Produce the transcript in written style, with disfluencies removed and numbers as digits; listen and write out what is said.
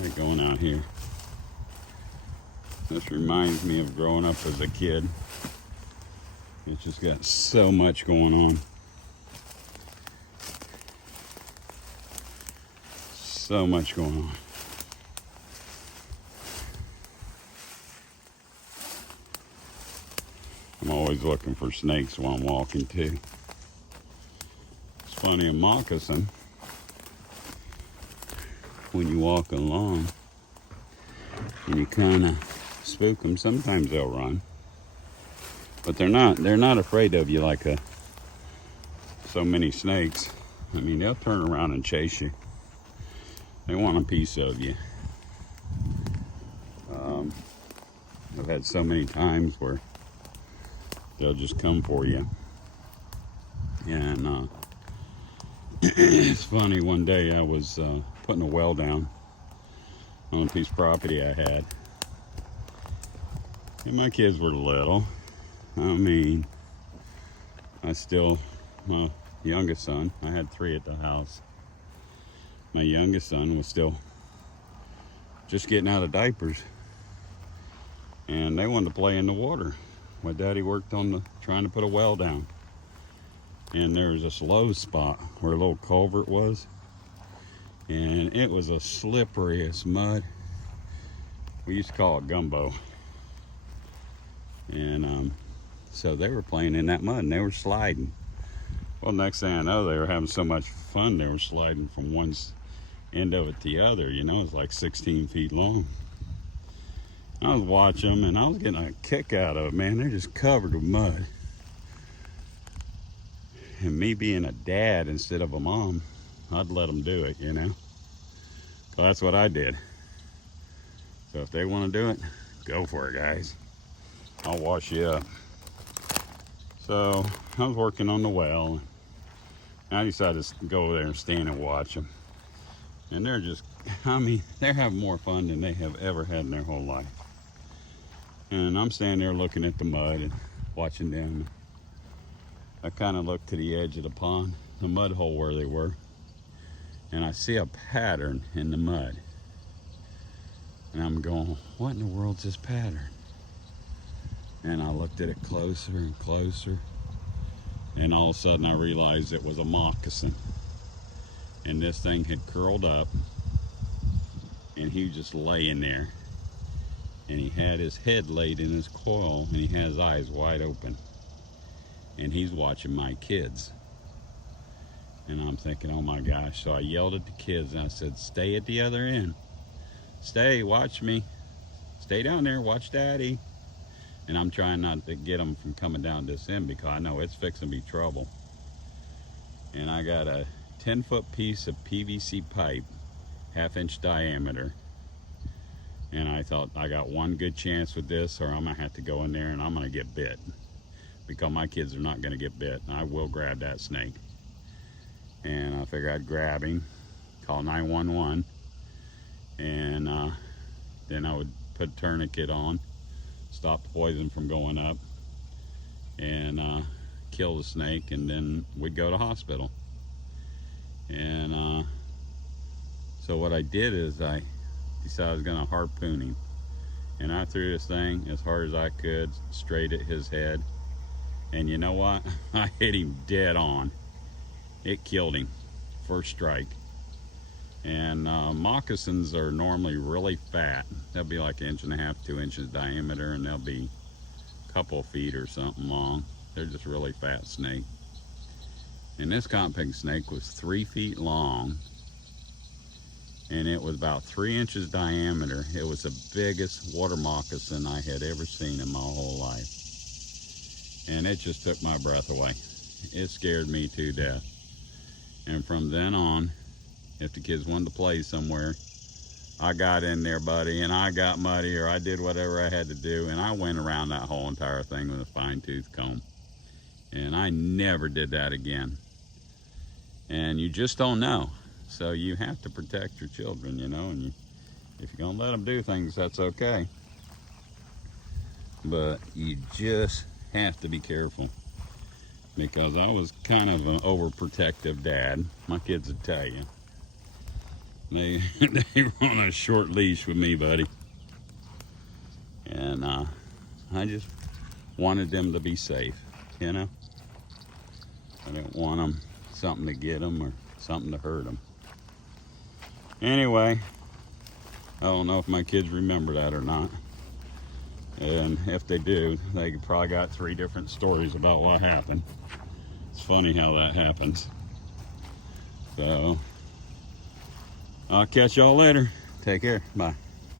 Alright, going out here. This reminds me of growing up as a kid. It's just got so much going on. So much going on. I'm always looking for snakes while I'm walking too. It's funny, a moccasin, when you walk along and you kind of spook them, sometimes they'll run, but they're not afraid of you like so many snakes. I mean, they'll turn around and chase you. They want a piece of you. I've had so many times where they'll just come for you. And it's funny, one day I was putting a well down on a piece of property I had. And my kids were little. I mean, my youngest son, I had 3 at the house. My youngest son was still just getting out of diapers. And they wanted to play in the water. My daddy worked on trying to put a well down. And there was this low spot where a little culvert was. And it was as slippery as mud. We used to call it gumbo. And so they were playing in that mud and they were sliding. Well, next thing I know, they were having so much fun, they were sliding from one end of it to the other. You know, it's like 16 feet long. I was watching them and I was getting a kick out of it, man. They're just covered with mud. And me being a dad instead of a mom, I'd let them do it, you know. So that's what I did. So if they want to do it, go for it, guys. I'll wash you up. So I was working on the well. And I decided to go over there and stand and watch them. And they're just, I mean, they're having more fun than they have ever had in their whole life. And I'm standing there looking at the mud and watching them. I kind of looked to the edge of the pond, the mud hole where they were. And I see a pattern in the mud. And I'm going, what in the world's this pattern? And I looked at it closer and closer. And all of a sudden I realized it was a moccasin. And this thing had curled up. And he was just laying there. And he had his head laid in his coil. And he had his eyes wide open. And he's watching my kids. And I'm thinking, oh my gosh. So I yelled at the kids and I said, stay at the other end. Stay, watch me. Stay down there, watch Daddy. And I'm trying not to get them from coming down this end because I know it's fixing to be trouble. And I got a 10-foot piece of PVC pipe, 1/2-inch diameter. And I thought, I got one good chance with this or I'm gonna have to go in there and I'm gonna get bit. Because my kids are not gonna get bit. I will grab that snake. And I figured I'd grab him, call 911. And then I would put a tourniquet on, stop the poison from going up, and kill the snake, and then we'd go to hospital. And so what I did is I decided I was gonna harpoon him. And I threw this thing as hard as I could, straight at his head. And you know what? I hit him dead on. It killed him, first strike. And moccasins are normally really fat. They'll be like 1.5 inches, 2 inches diameter, and they'll be a couple feet or something long. They're just really fat snake. And this cotton pig snake was 3 feet long, and it was about 3 inches diameter. It was the biggest water moccasin I had ever seen in my whole life. And it just took my breath away. It scared me to death. And from then on, if the kids wanted to play somewhere, I got in there, buddy, and I got muddy, or I did whatever I had to do, and I went around that whole entire thing with a fine-tooth comb. And I never did that again. And you just don't know. So you have to protect your children, you know, and if you're gonna let them do things, that's okay. But you just have to be careful. Because I was kind of an overprotective dad. My kids would tell you. They they were on a short leash with me, buddy. And I just wanted them to be safe, you know. I didn't want them something to get them or something to hurt them. Anyway, I don't know if my kids remember that or not. And if they do, they probably got 3 different stories about what happened. It's funny how that happens. So, I'll catch y'all later. Take care. Bye.